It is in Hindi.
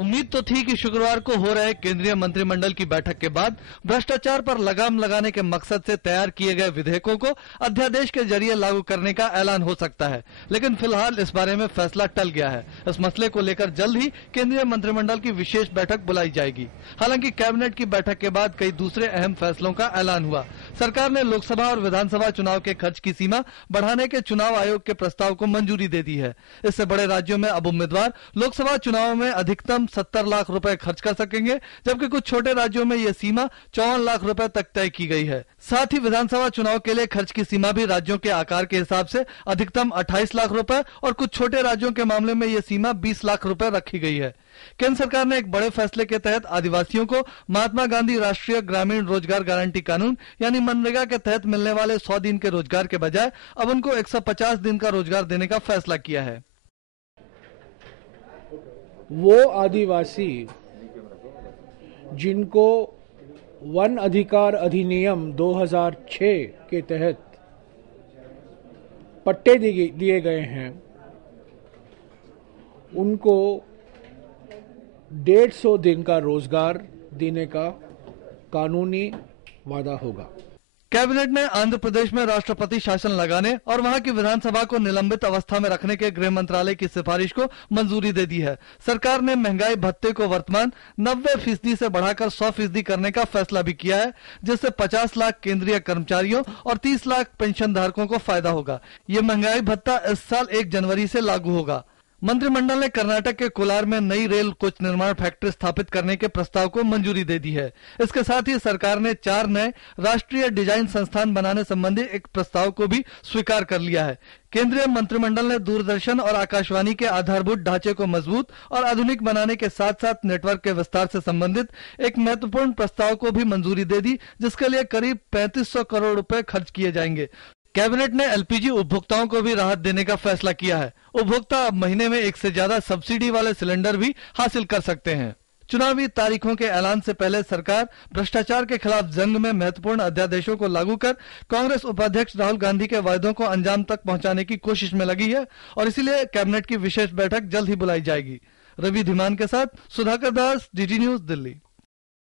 उम्मीद तो थी कि शुक्रवार को हो रहे केंद्रीय मंत्रिमंडल की बैठक के बाद भ्रष्टाचार पर लगाम लगाने के मकसद से तैयार किए गए विधेयकों को अध्यादेश के जरिए लागू करने का ऐलान हो सकता है, लेकिन फिलहाल इस बारे में फैसला टल गया है। इस मसले को लेकर जल्द ही केंद्रीय मंत्रिमंडल की विशेष बैठक बुलाई जाएगी। हालांकि कैबिनेट की बैठक के बाद कई दूसरे अहम फैसलों का ऐलान हुआ। सरकार ने लोकसभा और विधानसभा चुनाव के खर्च की सीमा बढ़ाने के चुनाव आयोग के प्रस्ताव को मंजूरी दे दी है। इससे बड़े राज्यों में अब उम्मीदवार लोकसभा चुनाव में अधिकतम 70 लाख रुपए खर्च कर सकेंगे, जबकि कुछ छोटे राज्यों में यह सीमा 54 लाख रुपए तक तय की गई है। साथ ही विधानसभा चुनाव के लिए खर्च की सीमा भी राज्यों के आकार के हिसाब से अधिकतम 28 लाख रुपए और कुछ छोटे राज्यों के मामले में यह सीमा 20 लाख रुपए रखी गई है। केंद्र सरकार ने एक बड़े फैसले के तहत आदिवासियों को महात्मा गांधी राष्ट्रीय ग्रामीण रोजगार गारंटी कानून यानी मनरेगा के तहत मिलने वाले 100 दिन के रोजगार के बजाय अब उनको 150 दिन का रोजगार देने का फैसला किया है। वो आदिवासी जिनको वन अधिकार अधिनियम 2006 के तहत पट्टे दिए गए हैं, उनको 150 दिन का रोजगार देने का कानूनी वादा होगा। कैबिनेट ने आंध्र प्रदेश में राष्ट्रपति शासन लगाने और वहां की विधानसभा को निलंबित अवस्था में रखने के गृह मंत्रालय की सिफारिश को मंजूरी दे दी है। सरकार ने महंगाई भत्ते को वर्तमान 90% से बढ़ाकर 100% करने का फैसला भी किया है, जिससे 50 लाख केंद्रीय कर्मचारियों और 30 लाख पेंशन धारकों को फायदा होगा। ये महंगाई भत्ता इस साल 1 जनवरी से लागू होगा। मंत्रिमंडल ने कर्नाटक के कोलार में नई रेल कोच निर्माण फैक्ट्री स्थापित करने के प्रस्ताव को मंजूरी दे दी है। इसके साथ ही सरकार ने 4 नए राष्ट्रीय डिजाइन संस्थान बनाने संबंधी एक प्रस्ताव को भी स्वीकार कर लिया है। केंद्रीय मंत्रिमंडल ने दूरदर्शन और आकाशवाणी के आधारभूत ढांचे को मजबूत और आधुनिक बनाने के साथ साथ नेटवर्क के विस्तार से संबंधित एक महत्वपूर्ण प्रस्ताव को भी मंजूरी दे दी, जिसके लिए करीब 3500 करोड़ रुपए खर्च किए जाएंगे। कैबिनेट ने एलपीजी उपभोक्ताओं को भी राहत देने का फैसला किया है। उपभोक्ता अब महीने में 1 से ज्यादा सब्सिडी वाले सिलेंडर भी हासिल कर सकते हैं। चुनावी तारीखों के ऐलान से पहले सरकार भ्रष्टाचार के खिलाफ जंग में महत्वपूर्ण अध्यादेशों को लागू कर कांग्रेस उपाध्यक्ष राहुल गांधी के वायदों को अंजाम तक पहुंचाने की कोशिश में लगी है और इसीलिए कैबिनेट की विशेष बैठक जल्द ही बुलाई जाएगी। रवि धीमान के साथ सुधाकर दास, डीडी न्यूज, दिल्ली।